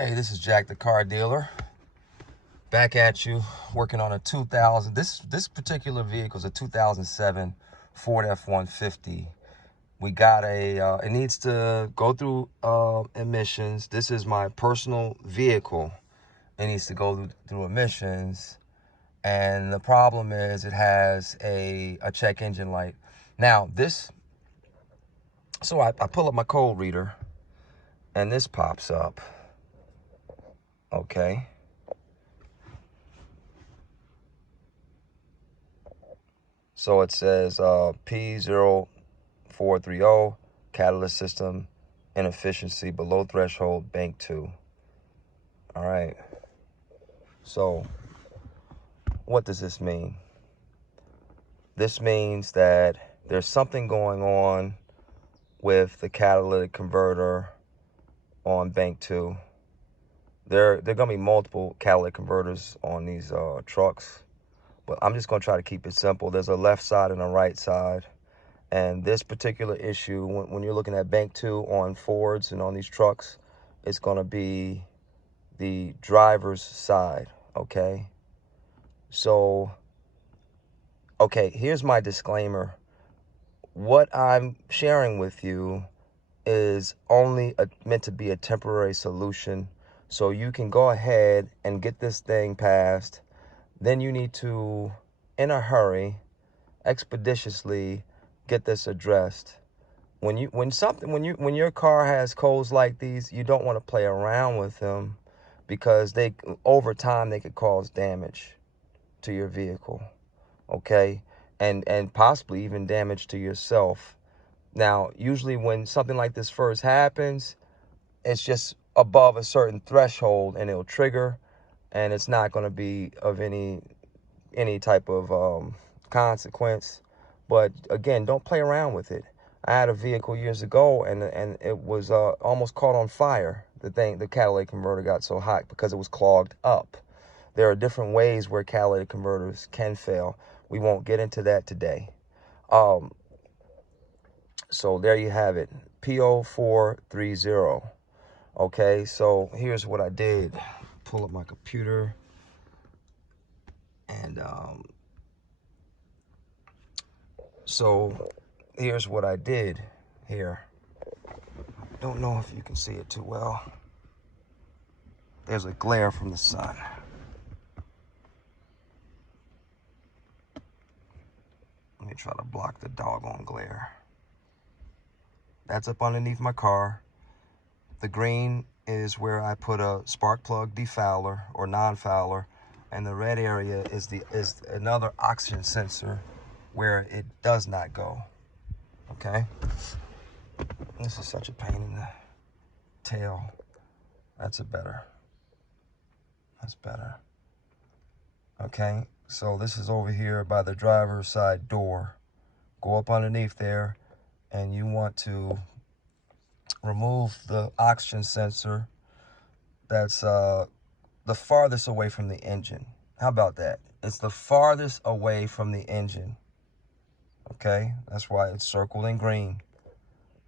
Hey, this is Jack, the car dealer, back at you, working on a 2000. This particular vehicle is a 2007 Ford F150. We got it needs to go through emissions. This is my personal vehicle. It needs to go through emissions, and the problem is it has a check engine light. Now so I pull up my code reader, and this pops up. Okay. So it says P0430, catalyst system inefficiency below threshold, bank 2. All right. So what does this mean? This means that there's something going on with the catalytic converter on bank 2. There are going to be multiple catalytic converters on these trucks, but I'm just going to try to keep it simple. There's a left side and a right side. And this particular issue, when you're looking at bank 2 on Fords and on these trucks, it's going to be the driver's side, okay? So, okay, here's my disclaimer. What I'm sharing with you is only meant to be a temporary solution, so you can go ahead and get this thing passed. Then you need to, in a hurry, expeditiously get this addressed. When your car has codes like these, you don't want to play around with them, because over time they could cause damage to your vehicle, okay, and possibly even damage to yourself. Now, usually when something like this first happens, it's just above a certain threshold and it'll trigger, and it's not going to be of any type of consequence. But again, don't play around with it. I had a vehicle years ago, and it was almost caught on fire. The catalytic converter got so hot because it was clogged up. There are different ways where catalytic converters can fail. We won't get into that today. So there you have it, P0430. Okay, so here's what I did. Pull up my computer, and so here's what I did here. Don't know if you can see it too well. There's a glare from the sun. Let me try to block the doggone glare. That's up underneath my car. The green is where I put a spark plug defouler or non-fouler, and the red area is another oxygen sensor where it does not go. Okay? This is such a pain in the tail. That's better. Okay, so this is over here by the driver's side door. Go up underneath there, and you want to remove the oxygen sensor that's the farthest away from the engine. How about that? It's the farthest away from the engine. Okay, that's why it's circled in green.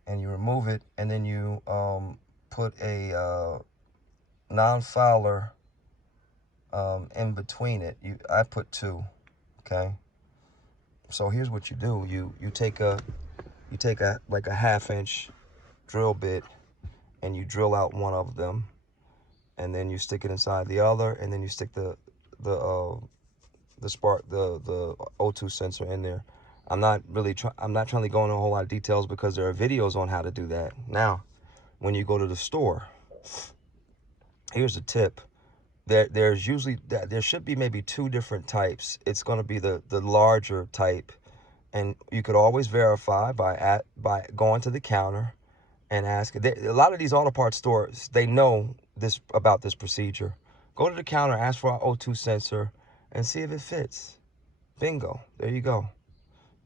And you remove it, and then you put a non-fouler in between it. I put 2. Okay, so here's what you do. You take a like a 1/2-inch drill bit, and you drill out one of them, and then you stick it inside the other, and then you stick the O2 sensor in there. I'm not trying to go into a whole lot of details because there are videos on how to do that. Now, when you go to the store, here's a tip. There should be maybe 2 different types. It's going to be the larger type, and you could always verify by going to the counter and ask. A lot of these auto parts stores, they know about this procedure. Go to the counter, ask for our O2 sensor, and see if it fits. Bingo, there you go.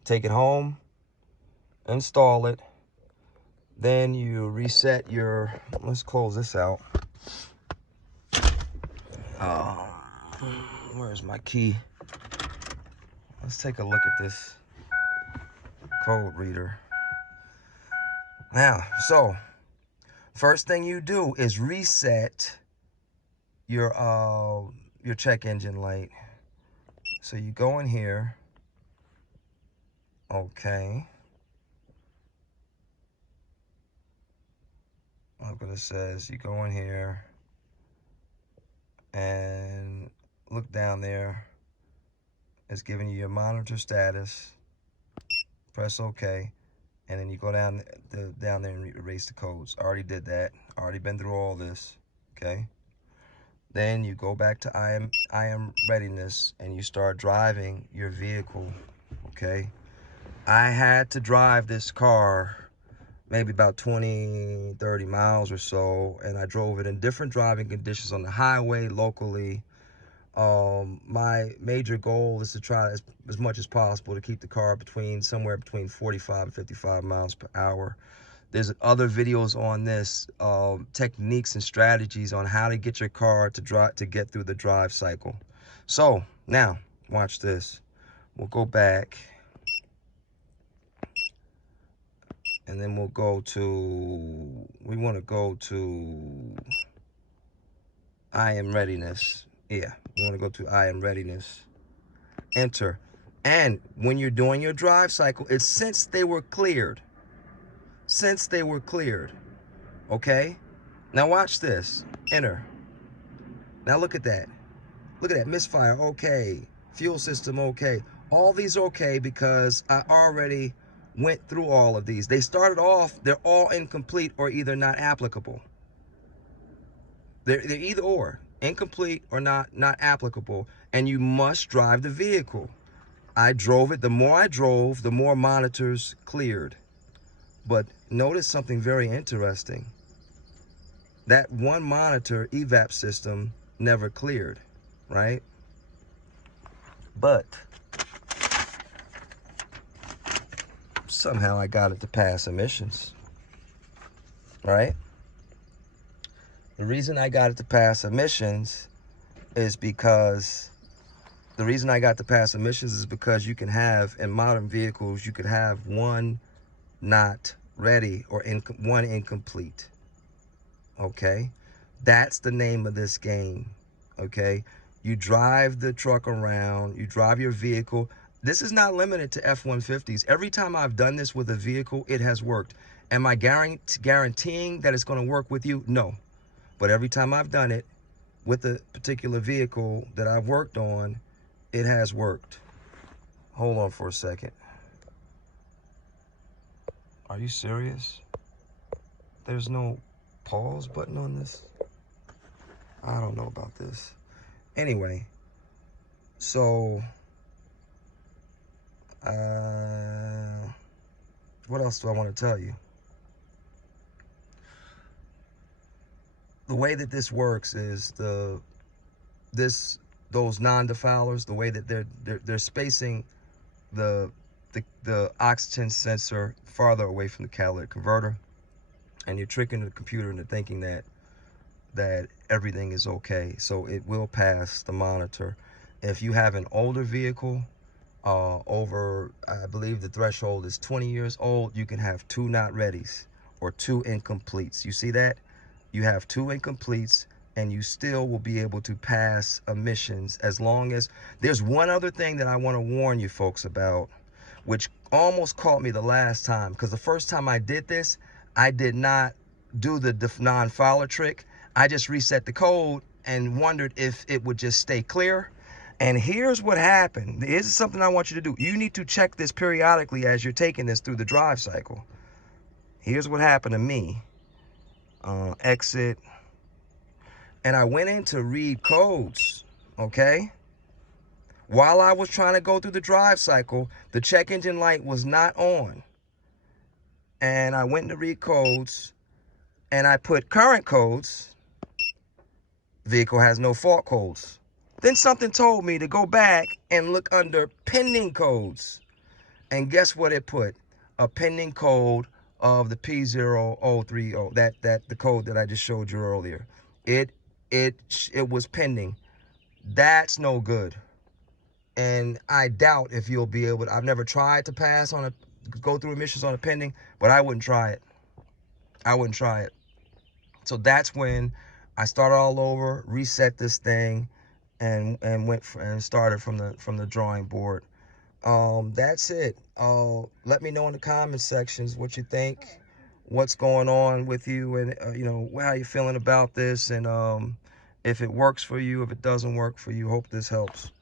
Take it home, install it, then you reset your, let's close this out. Where's my key? Let's take a look at this code reader. Now, so first thing you do is reset your check engine light. So you go in here, okay. Look what it says. You go in here and look down there. It's giving you your monitor status. Press OK, and then you go down there and erase the codes. I already did that. Already been through all this. Okay. Then you go back to I am readiness and you start driving your vehicle. Okay. I had to drive this car maybe about 20, 30 miles or so, and I drove it in different driving conditions on the highway, locally. My major goal is to try as much as possible to keep the car somewhere between 45 and 55 miles per hour. There's other videos on this, techniques and strategies on how to get your car to get through the drive cycle. So now watch this. We'll go back, and then we'll go to, we want to go to I am readiness. Yeah, we want to go to I am readiness. Enter. And when you're doing your drive cycle, it's since they were cleared. Since they were cleared. Okay? Now watch this. Enter. Now look at that. Look at that. Misfire. Okay. Fuel system. Okay. All these okay because I already went through all of these. They started off, they're all incomplete or either not applicable. They're either or. Incomplete or not applicable. And you must drive the vehicle. I drove it. The more I drove, the more monitors cleared. But notice something very interesting. That one monitor evap system never cleared, right? But somehow I got it to pass emissions, right? The reason I got it to pass emissions is because you can have, in modern vehicles, you could have one not ready or one incomplete. Okay, that's the name of this game. Okay, you drive the truck around, you drive your vehicle. This is not limited to F-150s. Every time I've done this with a vehicle, it has worked. Am I guaranteeing that it's going to work with you? No. But every time I've done it with a particular vehicle that I've worked on, it has worked. Hold on for a second. Are you serious? There's no pause button on this? I don't know about this. Anyway, so what else do I want to tell you? The way that this works is those non-defilers, the way that they're spacing the oxygen sensor farther away from the catalytic converter, and you're tricking the computer into thinking that everything is okay, so it will pass the monitor. If you have an older vehicle, over, I believe the threshold is 20 years old, you can have 2 not readies or 2 incompletes. You see that? You have 2 incompletes and you still will be able to pass emissions, as long as there's one other thing that I want to warn you folks about, which almost caught me the last time, because the first time I did this, I did not do the non-filer trick. I just reset the code and wondered if it would just stay clear. And here's what happened. Here's something I want you to do. You need to check this periodically as you're taking this through the drive cycle. Here's what happened to me. Exit. And I went in to read codes, okay? While I was trying to go through the drive cycle, the check engine light was not on. And I went to read codes, and I put current codes. Vehicle has no fault codes. Then something told me to go back and look under pending codes. And guess what it put? A pending code of the P0430, the code that I just showed you earlier. It was pending. That's no good. And I doubt if you'll be able to. I've never tried to go through emissions on a pending, but I wouldn't try it. I wouldn't try it. So that's when I started all over, reset this thing, and started from the drawing board. That's it. Let me know in the comment sections what you think, what's going on with you, and you know, how you feeling about this, and if it works for you, if it doesn't work for you. Hope this helps.